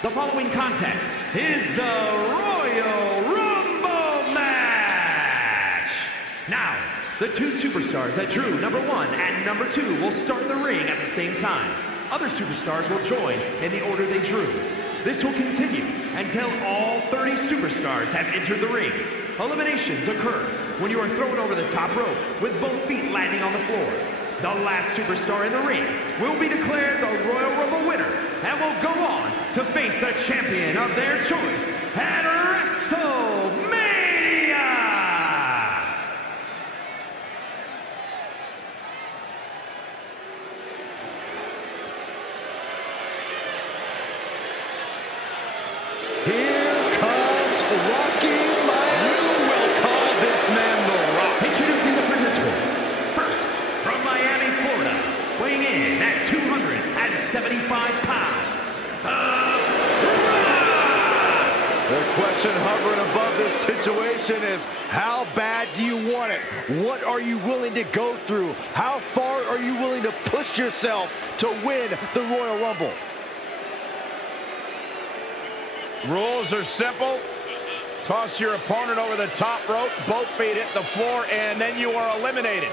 The following contest is the Royal Rumble match. Now, the two superstars that drew number 1 and number 2 will start in the ring at the same time. Other superstars will join in the order they drew. This will continue until all 30 superstars have entered the ring. Eliminations occur when you are thrown over the top rope with both feet landing on the floor. The last superstar in the ring will be declared the Royal Rumble winner and will go on to face the champion of their choice at WrestleMania! Here comes Rocky Miami. You will call this man The Rock. Introducing the participants. First, from Miami, Florida, weighing in at 275 pounds, The question hovering above this situation is, how bad do you want it? What are you willing to go through? How far are you willing to push yourself to win the Royal Rumble? Rules are simple. Toss your opponent over the top rope, both feet hit the floor, and then you are eliminated.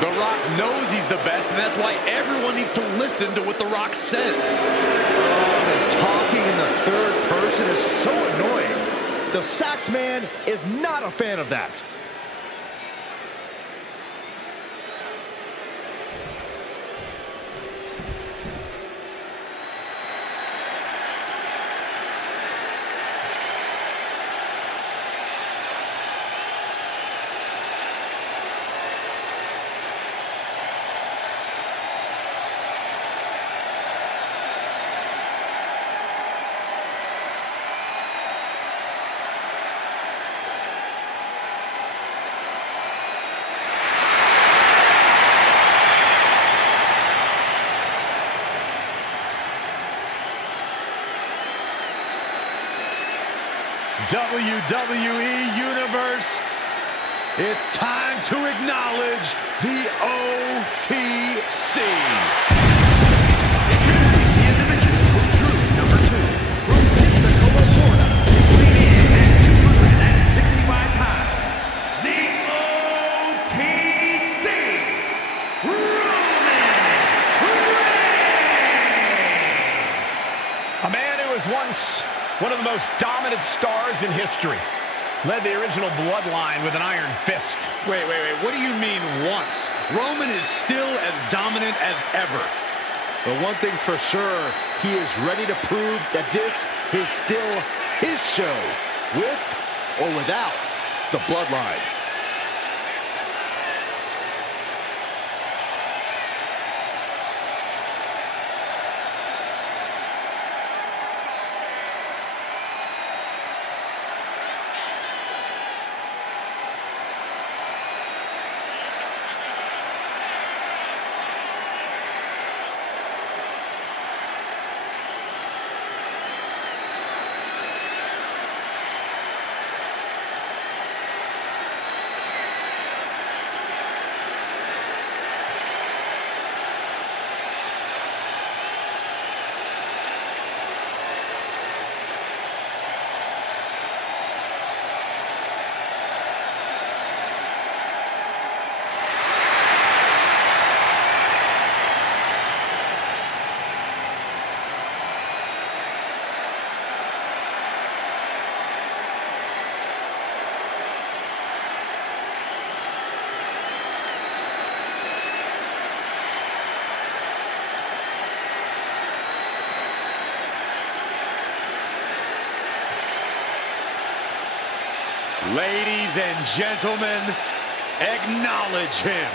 The Rock knows he's the best, and that's why everyone needs to listen to what The Rock says. This talking in the third person is so annoying. The Sax Man is not a fan of that. WWE Universe, it's time to acknowledge the OTC. introducing the individual who drew number 2 from Pensacola, Florida, weighing in at 265 pounds, the OTC, Roman Reigns! A man who was once one of the most dominant stars in history. Led the original bloodline with an iron fist. Wait. What do you mean once? Roman is still as dominant as ever. But one thing's for sure, he is ready to prove that this is still his show, with or without the bloodline. Ladies and gentlemen, acknowledge him.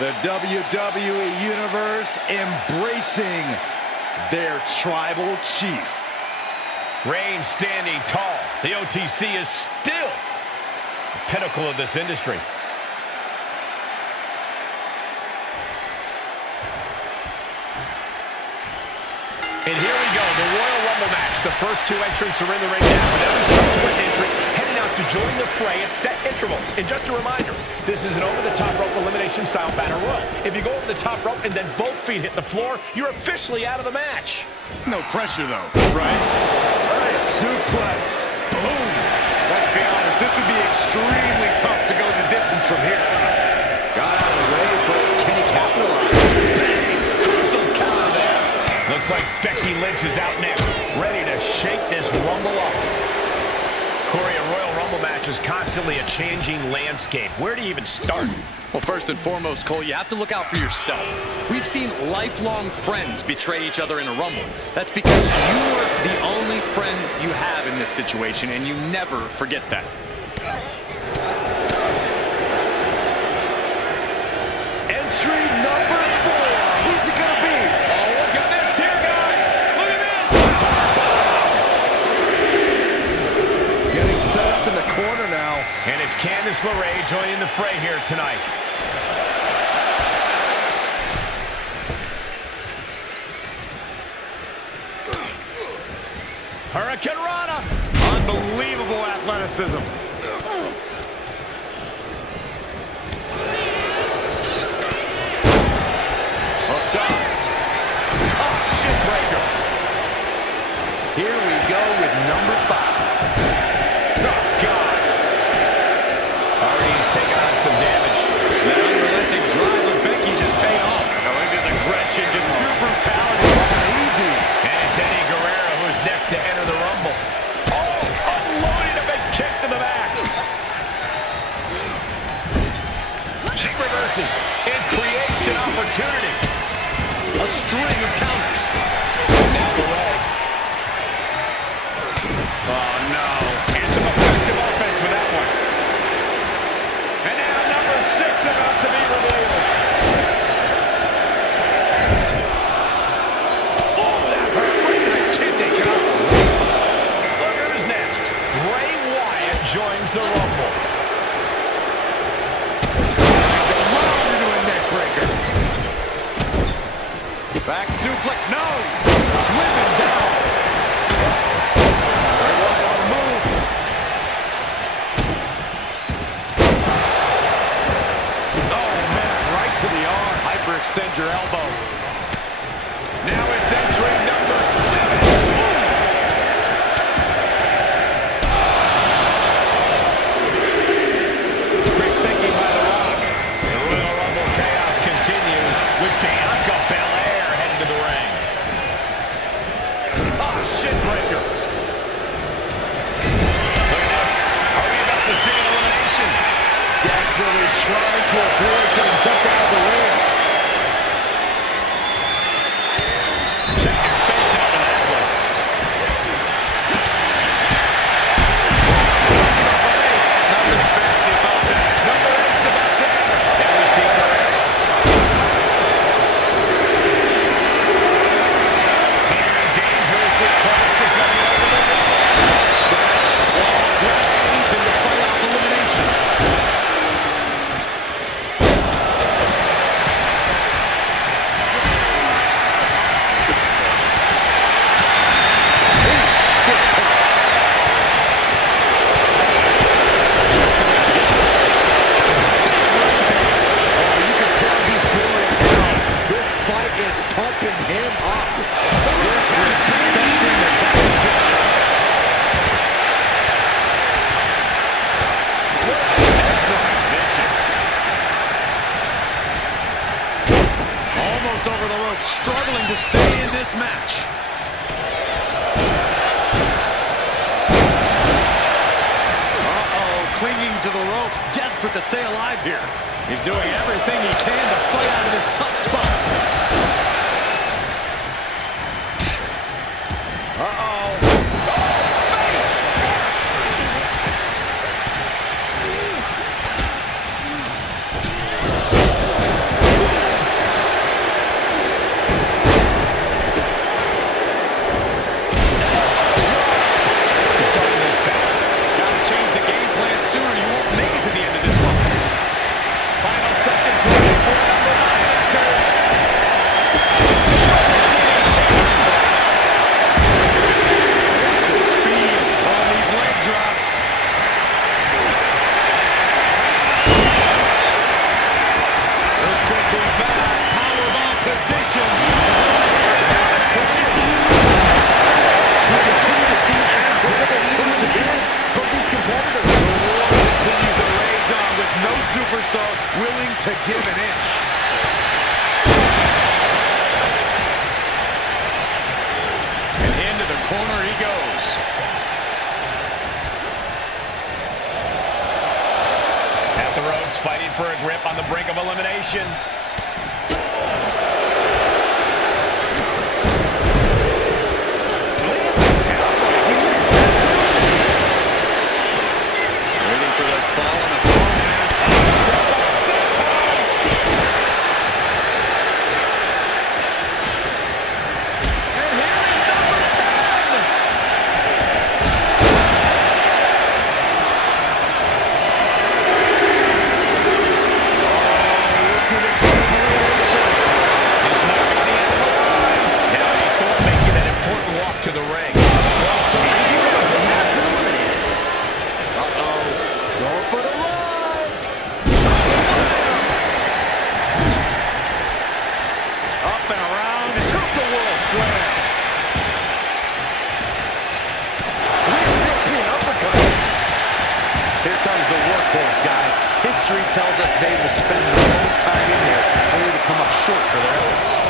The WWE Universe embracing their tribal chief. Reigns standing tall. The OTC is still the pinnacle of this industry. And here we go, the Royal Rumble match. The first two entrants are in the ring now, with every subsequent entrant heading out to join the fray at set intervals. And just a reminder, this is an over-the-top rope elimination style battle royal. If you go over the top rope and then both feet hit the floor, you're officially out of the match. No pressure, though, right? Nice suplex. Boom. Let's be honest, this would be extremely tough to go the distance from here. Got out of the way, but can he capitalize? Bang! Crucial counter there. Looks like Becky Lynch is out next, ready to shake this Rumble up. Corey, a Royal Rumble match is constantly a changing landscape. Where do you even start? Well, first and foremost, Cole, you have to look out for yourself. We've seen lifelong friends betray each other in a Rumble. That's because you were the only friend you have in this situation, and you never forget that. Entry number 4. Who's it gonna be? Oh, look at this here, guys! Look at this! Getting set up in the corner now. And it's Candice LeRae joining the fray here tonight. Hurricane Rana! Unbelievable athleticism. Hooked up. Oh, shit breaker. Here we go with number 5. Oh, God. He's taking on some damage. That unrelenting drive of Becky just paid off. I like his aggression, just pure brutality. Easy. And it's Eddie Guerrero who's next to enter the Rumble. Oh, unloading a big kick to the back. She reverses and creates an opportunity. A string of counters. Down the leg. Oh, no. And some effective offense with that one. And now number 6 about to be revealed. Oh, that hurt right in the kidney. Look who's next. Bray Wyatt joins the Rumble. Back suplex, no! Driven down. Bray Wyatt on the move. Oh, man, right to the arm. Hyperextend your elbow. Now it's entry number 7. Great thinking by The Rock. The Royal Rumble chaos continues with Bianca Belair heading to the ring. Oh, shit breaker. Look at this. Are we about to see an elimination? Desperately trying to avoid getting dumped out of the ring. Check your face out of that one. Nothing fancy about that. Number 8's about to enter. And we see Guerrero. Came dangerously close to coming over the ropes. Scratch, claw, grab anything to fight off elimination. Almost over the ropes, struggling to stay in this match. Uh-oh, clinging to the ropes, desperate to stay alive here. He's doing everything he can to fight out of this tough spot. superstar willing to give an inch. And into the corner he goes. At the ropes, fighting for a grip on the brink of elimination. Waiting for the fall on the corner. And here is number 10. Now he thought making that important walk to the ring. Going for the run. Up and around and took the world slam. European uppercut. Here comes the workhorse, guys. History tells us they will spend the most time in there only to come up short for their efforts.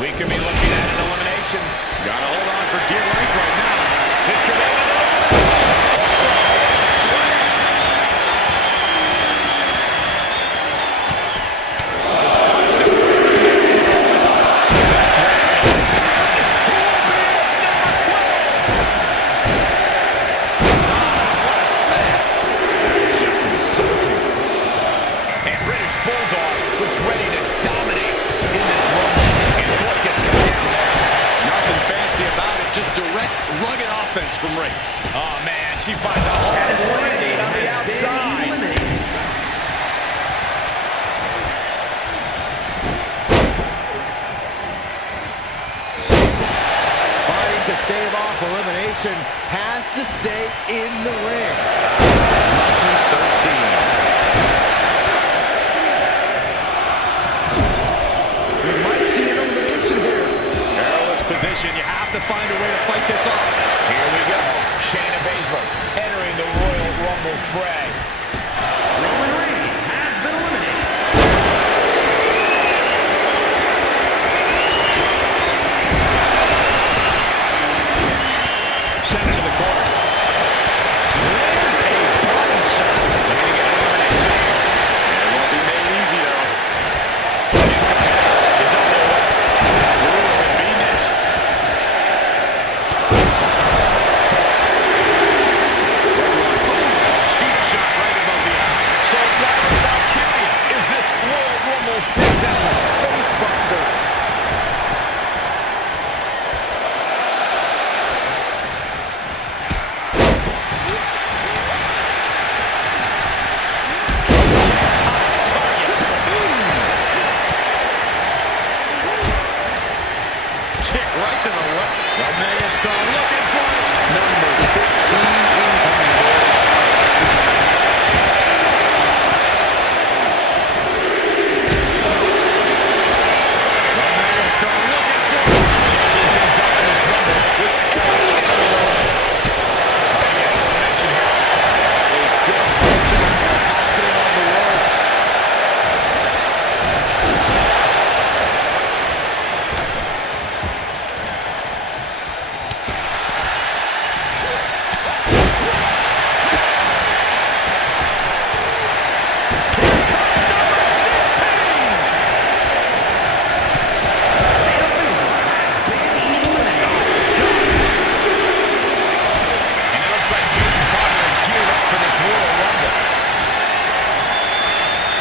We could be looking at an elimination. Gotta hold on for dear life right now. This could be and British Bulldog looks ready to dominate in this rumble. And what gets cut down there? Nothing fancy about it, just direct, rugged offense from Race. Oh, man, she finds a hole on the outside. Fighting to stave off elimination, has to stay in the ring. Lucky 13. We might see an elimination here. Perilous position. You have to find a way to fight this off. Here we go. Shayna Baszler entering the Royal Rumble fray. Roman Reigns has been eliminated. Sent into the corner. Lands a body shot. Looking to get an elimination. It won't be made easy, though. Is on their way. Who will it be next? Cheap shot right above the eye. So right about Cutie. Is this Royal Rumble's successful? Facebuster. Target. Kick right to the left. The Megastar looking for it. Number 15 incoming, boys. The Megastar looking for it. Changing things up in this rumble with Eddie in the room. Elimination here. A desperate battle happening on the ropes. And it looks like Jason Carter is geared up for this Royal Rumble.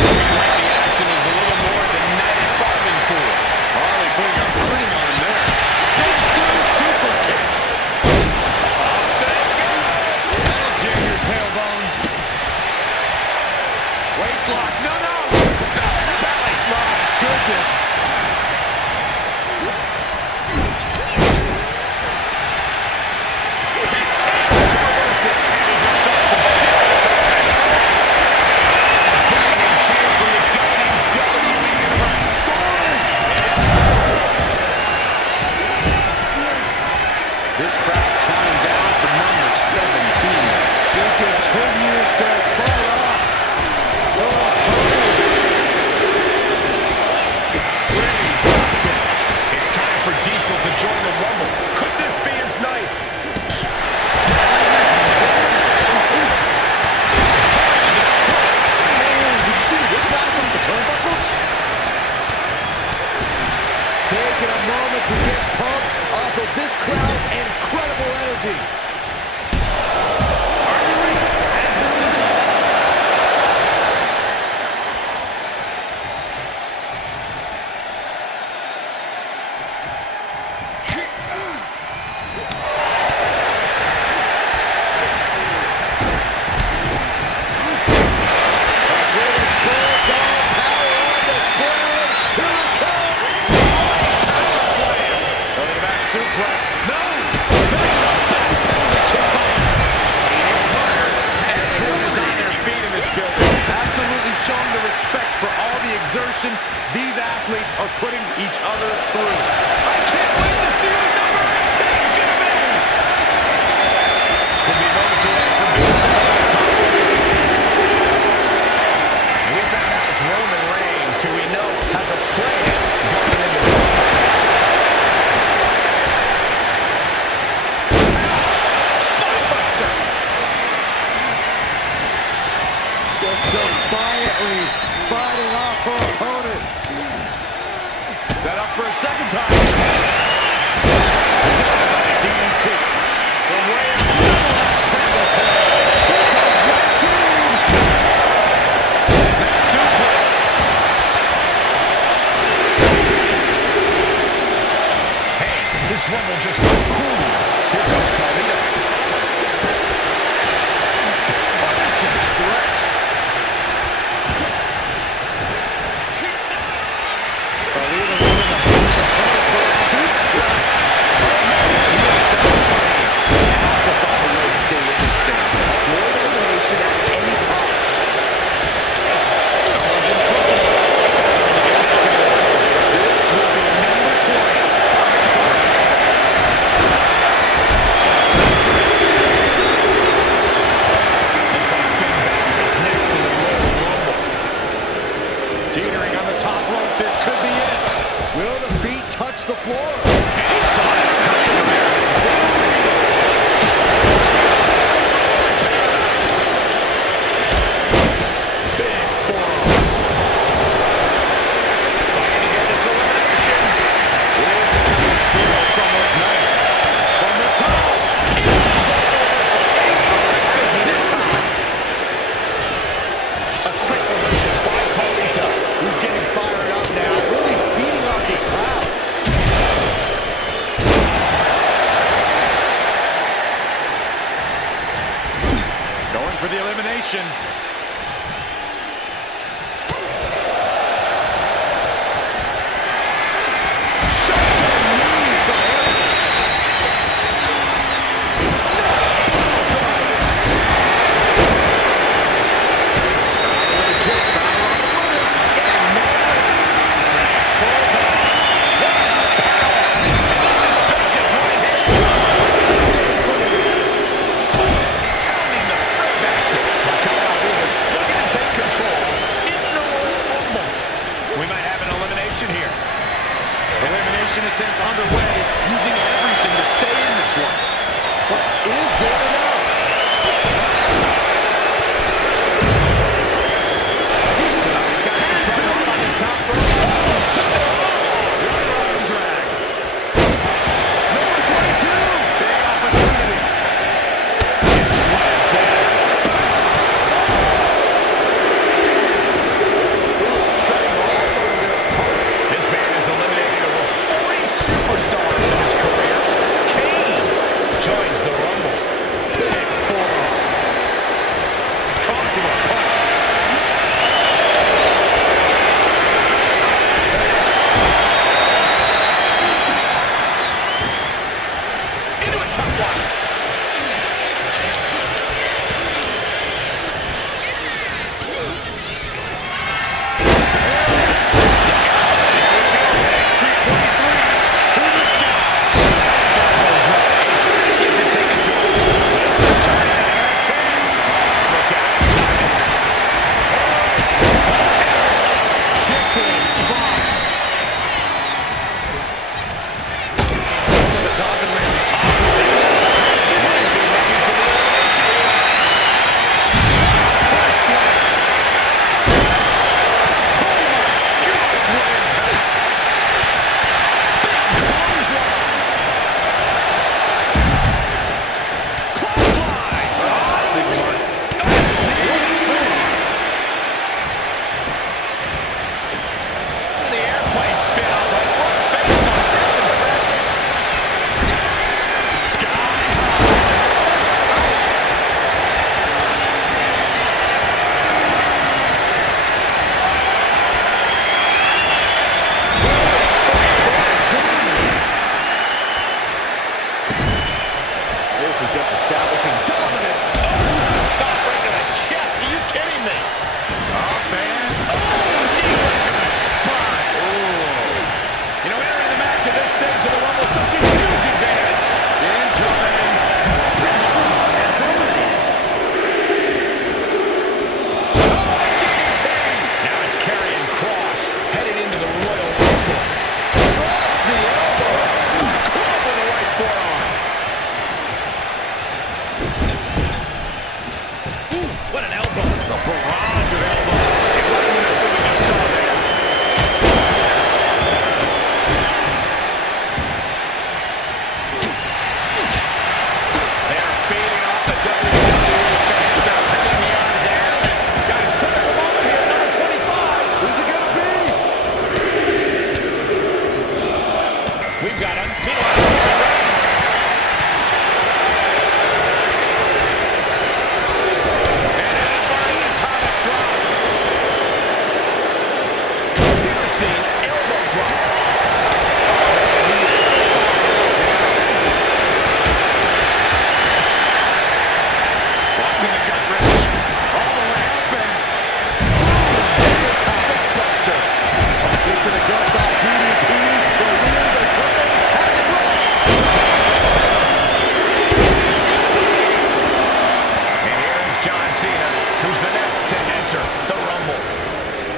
Looking like the action is a little more than netted bargained for. Harley putting a burning on him there. Gets through super kick. That'll jam your tailbone. Waistlock. No, no. Belly. My goodness. WWE respect for all the exertion these athletes are putting each other through. I can't wait to see what number 18 is going to be. Could be moments away from being somebody on top. We found out it's Roman Reigns, who we know has a plan going into the Spinebuster. Just defiantly fighting off her opponent. Set up for a second time. Down by a DDT. From way out, double axe handle connects. Here comes 19. Snap suplex. Hey, this one will just go cool. Here comes Carlito. Awesome stretch. Carlito moving the hands in front of her. Suplex. Have to find a way to stay in this thing. Avoid elimination at any cost. Someone's in trouble. This will be number 20. Looks like Finn Balor is next in the Royal Rumble. Teetering on the top rope. This could be it. Will the feet touch the floor? And he saw it coming from here. Big forearm. Fighting to get this elimination. This is how this feels someone's night. From the top. A quick reversal by Carlito. He's getting fired up now, really feeding off this crowd.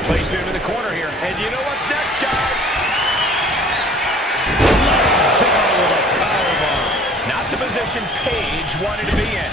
Placed him in the corner here. And you know what's next, guys? Down with a powerbomb. Not the position Paige wanted to be in.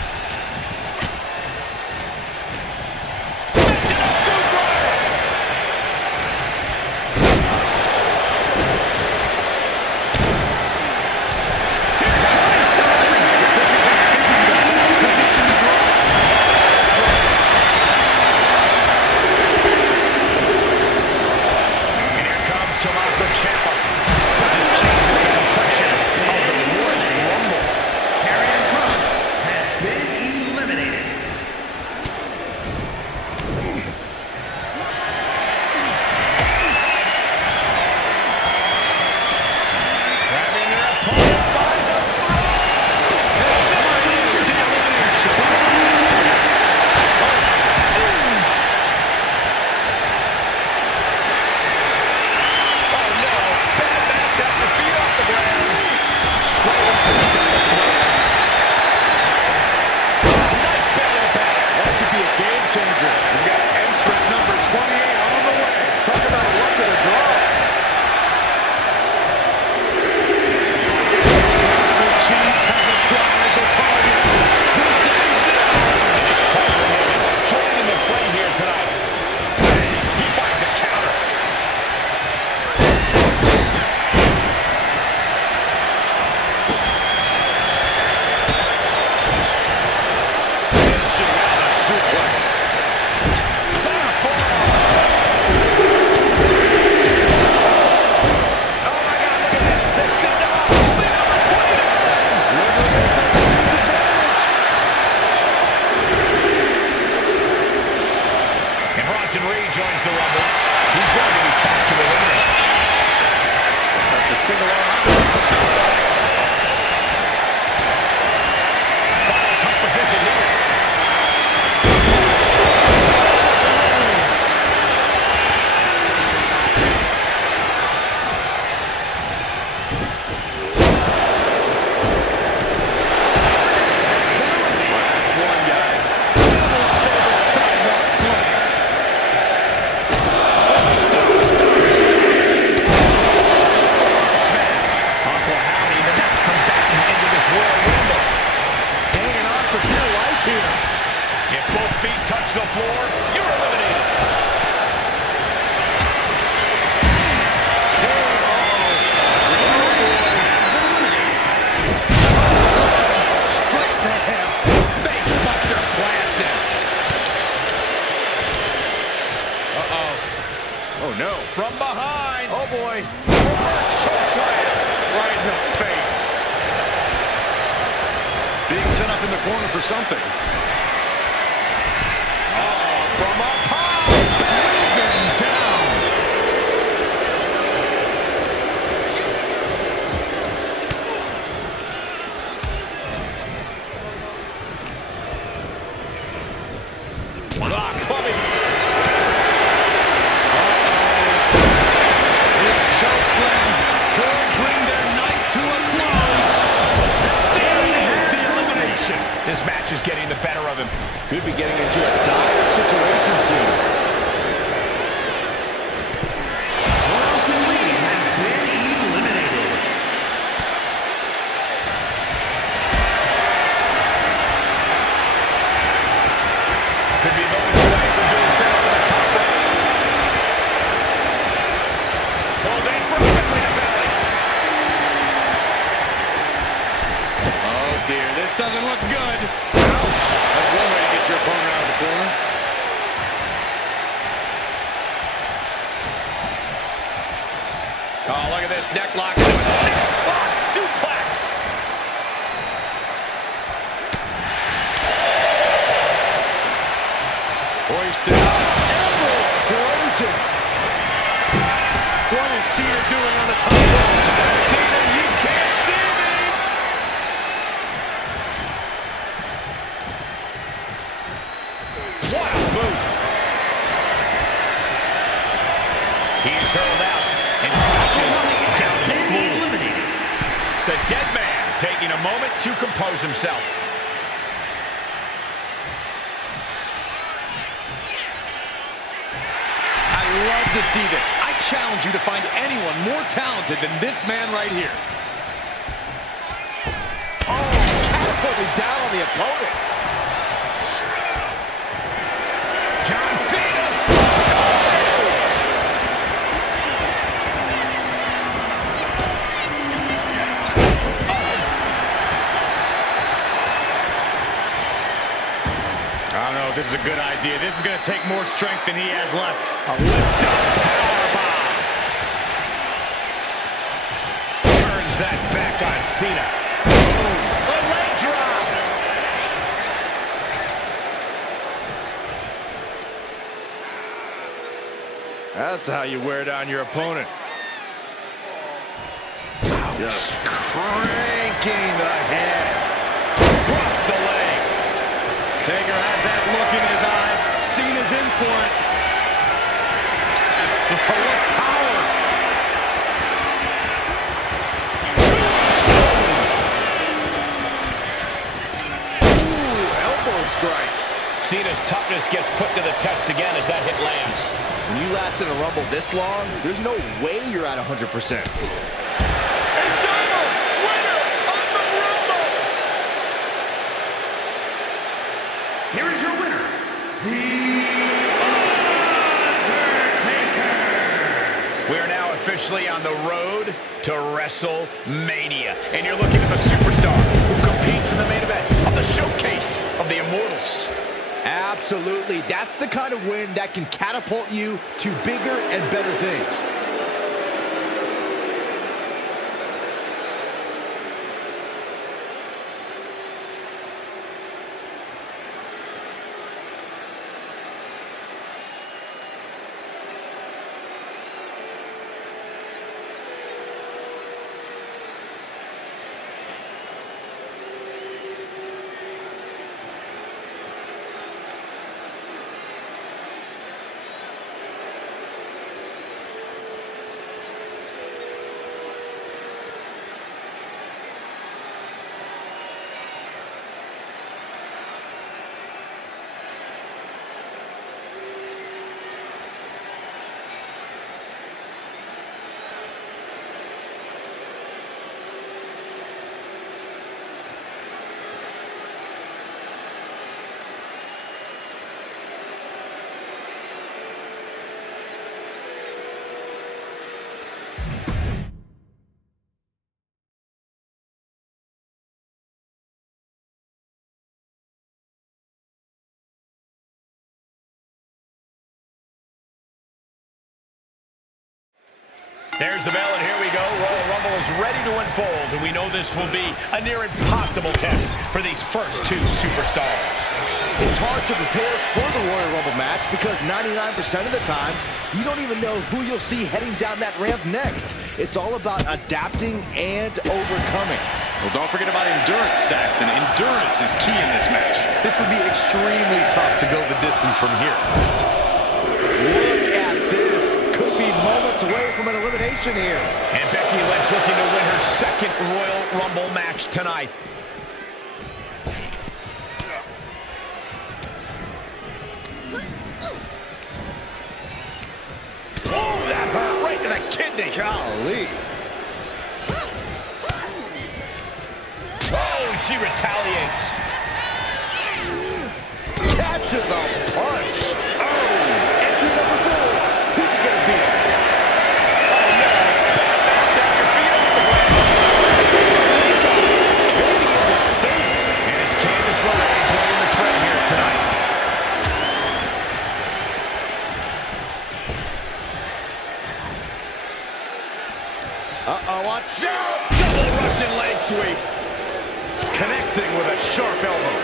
Joins the Rumble. He's going to be tough to eliminate. The single arm suplex. Final top position here. Last one, guys. Devil's favorite sidewalk slam. If both feet touch the floor, you're eliminated. Straight to him. Face buster plants him. Uh-oh. Oh, no. From behind. Oh, boy. Reverse choke slam. Right in the face. Being set up in the corner for something. From up high, breathing down. Clubbing. This choke slam could bring their night to a close. There is the elimination. This match is getting the better of him. Could be getting into a dire situation soon. has been eliminated. Could be moments away from being sent over the top rope. Pulled in from quickly to belly. Oh, dear. This doesn't look good. Ouch. That's one way to get your opponent out of the corner. Oh, look at this neck lock. Neck lock suplex. Hoisted up. Elbow frozen. What is Cena doing on the top rope? Cena, you can't see me. What a boot. He's hurled out and crashes down to the floor. The dead man taking a moment to compose himself. I to see this. I challenge you to find anyone more talented than this man right here. Oh, catapulted down on the opponent. John Cena. I don't know if this is a good idea. This is going to take more strength than he has left. A lift-up powerbomb. Turns that back on Cena. Boom. A leg drop. That's how you wear down your opponent. Just cranking the head. Drops the leg. Taker has that look in his eyes. Cena's in for it. What power. Ooh, elbow strike. Cena's toughness gets put to the test again as that hit lands. When you last in a Rumble this long, there's no way you're at 100%. Here is your winner, The Undertaker. We are now officially on the road to WrestleMania. And you're looking at the superstar who competes in the main event of the showcase of the Immortals. Absolutely. That's the kind of win that can catapult you to bigger and better things. There's the bell, and here we go. Royal Rumble is ready to unfold, and we know this will be a near impossible test for these first two superstars. It's hard to prepare for the Royal Rumble match because 99% of the time, you don't even know who you'll see heading down that ramp next. It's all about adapting and overcoming. Well, don't forget about endurance, Saxton. Endurance is key in this match. This would be extremely tough to go the distance from here. Look at this. Could be moments away from an elimination here. And Becky Lynch looking to win her second Royal Rumble match tonight. Oh, that hurt right to the kidney. Golly. Oh, she retaliates. Catches a punch. Oh, entry number 4. Who's it gonna be? Oh, no. Back your feet off the ground. Snake eyes. Baby in the face. And it's Candice LeRae joining the fray here tonight. Watch out. Double Russian leg sweep. Connecting with a sharp elbow.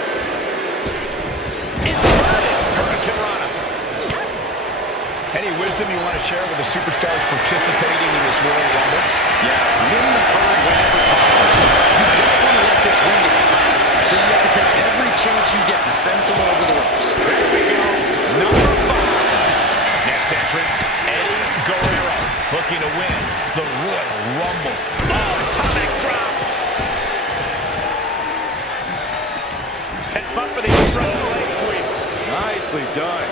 Inverted Hurricane Rana. Any wisdom you want to share with the superstars participating in this Royal Rumble? Yeah, win the herd whenever possible. You don't want to let this win get caught, so you have to take every chance you get to send someone over the ropes. Here we go. Number 5. Next entrant, Eddie Guerrero, looking to win the Royal Rumble. Oh, atomic drop. Set him up for the Russian leg sweep. Nicely done.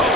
Oh,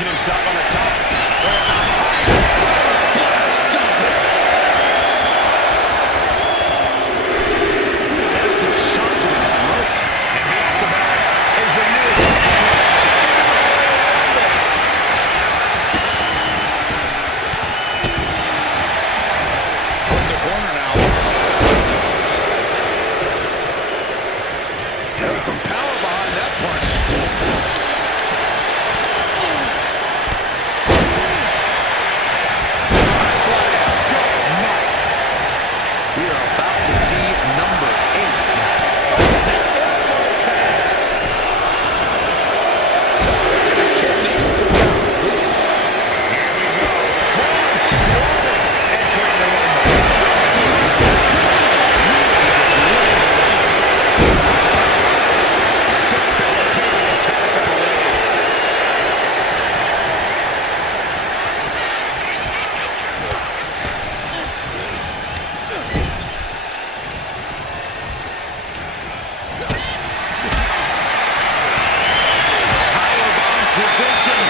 launching himself on the top. Some power behind that punch. Slide out. Good night. We are about to see number 8 now. Here we go. Braun Strowman entering the Rumble. Debilitating attack on the leg. Powerbomb position.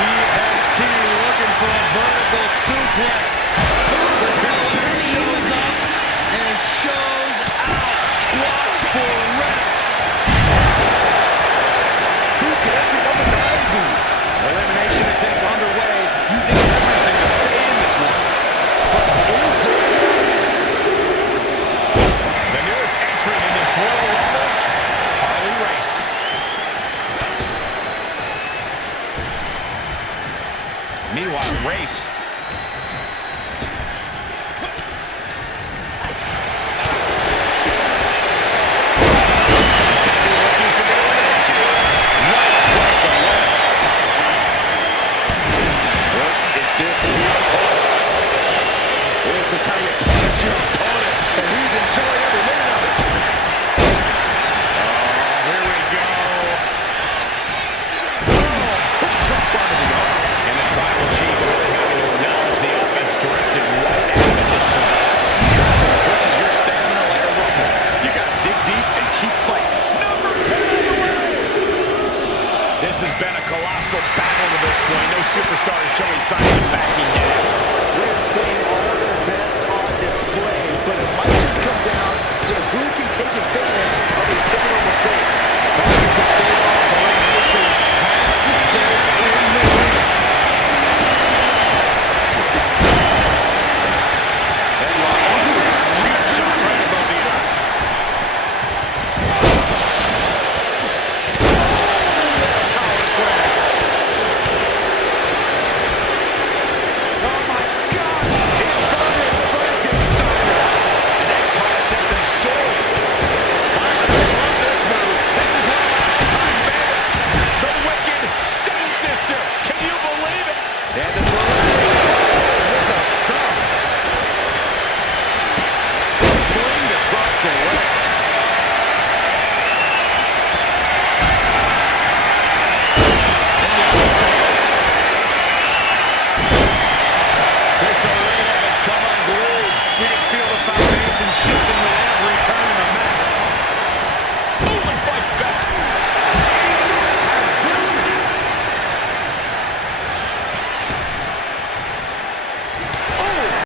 EST looking for a vertical suplex. The Belair shows up and shows out. Squats for reps. Who could every number 9 be? Elimination attempt underway, using everything to stay in this one. Is it? The newest entrant in this Royal Rumble, Harley Race. Meanwhile, Race This is how you punish your opponent, and he's enjoying every minute of it. Here we go. Hook drop onto the arm. And the tribal chief really having to acknowledge the offense directed right at him at this point. Pushes your stamina like a rumble. You gotta dig deep and keep fighting. Number 10 on the way. This has been a colossal battle to this point. No superstar is showing signs of backing down. We're seeing all their best on display, but it might just come down to who can take advantage of a pivotal mistake. Fighting to stay off elimination has to stay in the ring. Cheap shot right above the eye. Power slam. Oh my God! Inverted Frankensteiner. And that toss sent them soaring. I love this move. This is one of my all-time favorites. The Wicked Stepsister. Can you believe it? And this